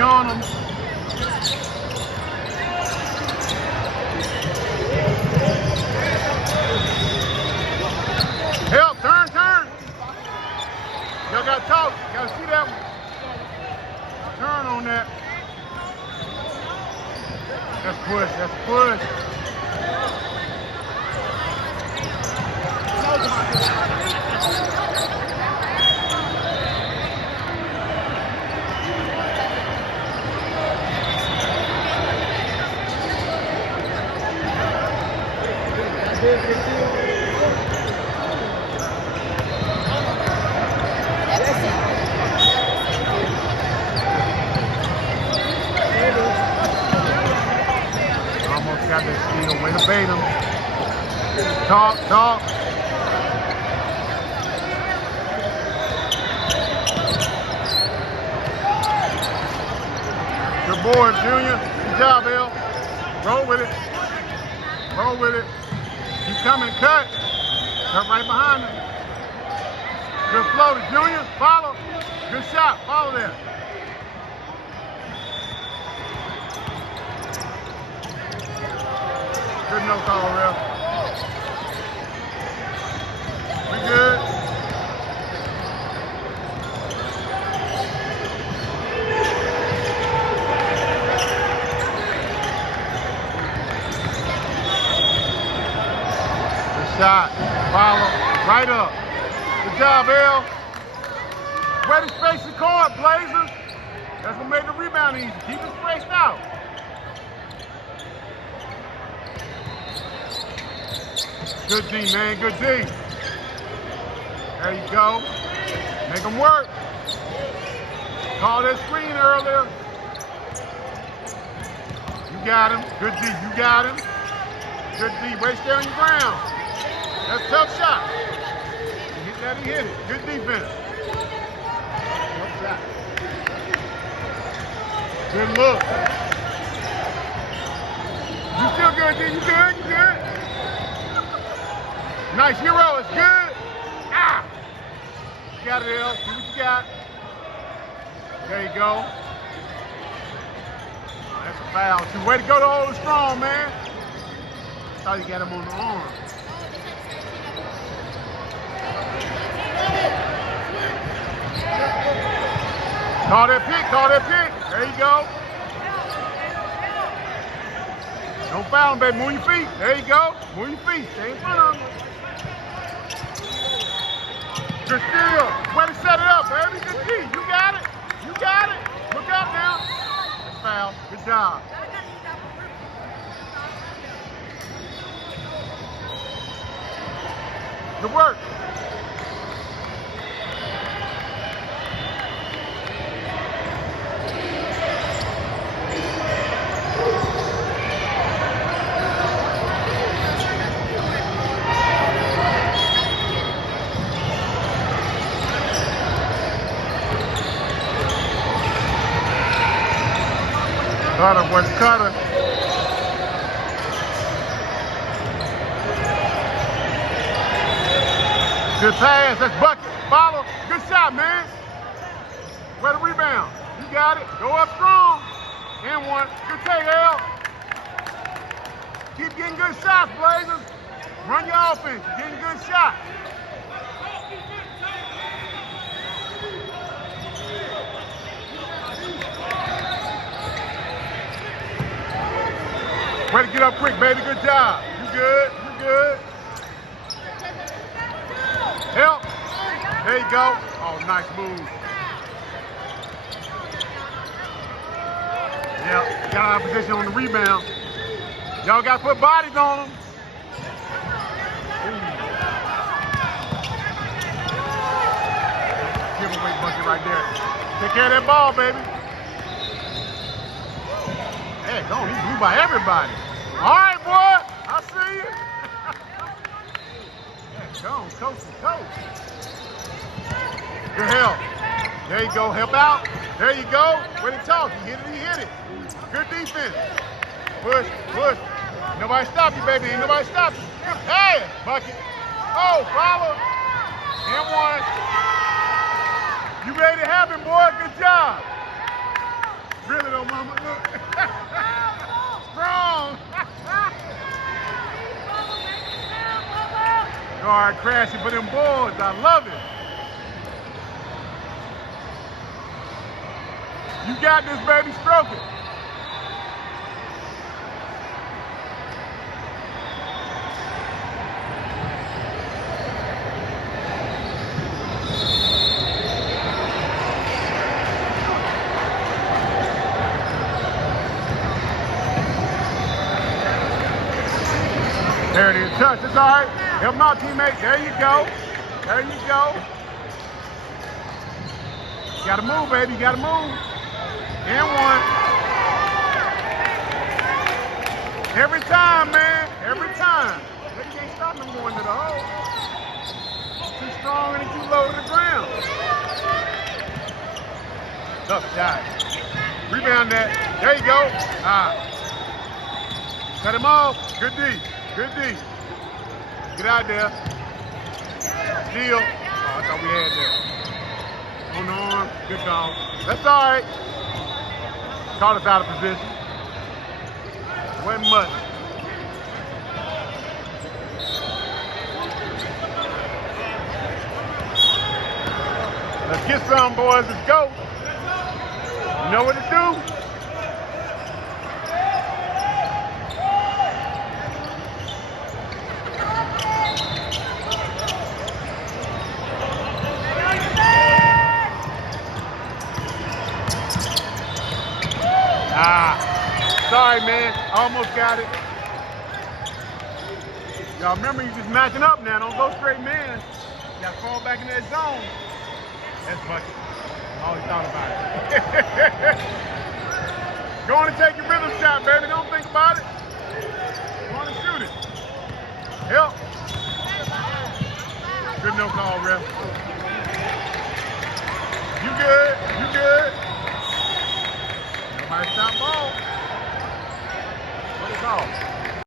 Stay on them. Help, turn. Y'all got to talk. Got to see that one. Turn on that. That's push. Almost got that steal. Way to bait him. Talk. Good board, Junior. Good job, Bill. Roll with it. Keep coming, cut. Cut right behind him. Good flow to Junior. Follow. Good shot. Follow that. Good no call, Ref. We good. Good shot. Follow. Right up. Good job, L. Way to space the court, Blazers. That's what made the rebound easy. Keep it spaced out. Good D, man. Good D. There you go. Make them work. Call that screen earlier. You got him. Good D. You got him. Good D. Way to stay on your ground. That's a tough shot. He hit that, he hit it. Good defense. Good look. You still good, D? You good? Nice hero, it's good. Ah! You got it, L. See what you got. There you go. That's a foul, too. Way to go to Old Strong, man. Thought you got him on the arm. Call that pick. There you go. Don't foul him, baby. Move your feet. There you go. Move your feet. Stay in front of him. Good steal. Way to set it up, baby. Good D. You got it. Look out now. That's foul. Good job. Good work. Cutter. Good pass, that's bucket. Follow. Good shot, man. Where the rebound? You got it. Go up strong. And one. Good take, L. Keep getting good shots, Blazers. Run your offense. You're getting good shots. Way to get up quick, baby. Good job. You good. Help. There you go. Oh, nice move. Yep, got out of position on the rebound. Y'all got to put bodies on them. Giveaway bucket right there. Take care of that ball, baby. Hey, go on, he blew by everybody. All right, boy, I see you. Yeah, go on, coast to coast. Good help. There you go, help out. There you go. Way to talk, he hit it. Good defense. Push. Nobody stop you, baby. Ain't nobody stop you. Good pass, bucket. Oh, follow. And one. You made it happen, boy. Good job. Good go, mama. Look. Strong. Guard crashing for them boards. I love it. You got this, baby. Stroke it. There it is. Touch. It's all right. Help my teammate. There you go. There you go. You gotta move, baby. You gotta move. And one. Every time, man. Every time. But you can't stop them going to the hole. Too strong and too low to the ground. Tough shot. Rebound that. There you go. Cut him off. Good D. Good D. Get out there. Steal. Oh, I thought we had that. On the arm. Good call. That's all right. Caught us out of position. Wasn't much. Let's get some, boys. Let's go. You know what to do. Sorry, man. I almost got it. Y'all remember, you just matching up now. Don't go straight, man. You got to fall back in that zone. That's bucket. I always thought about it. Go on and take your rhythm shot, baby. Don't think about it. Go on and shoot it. Help. Good no call, ref.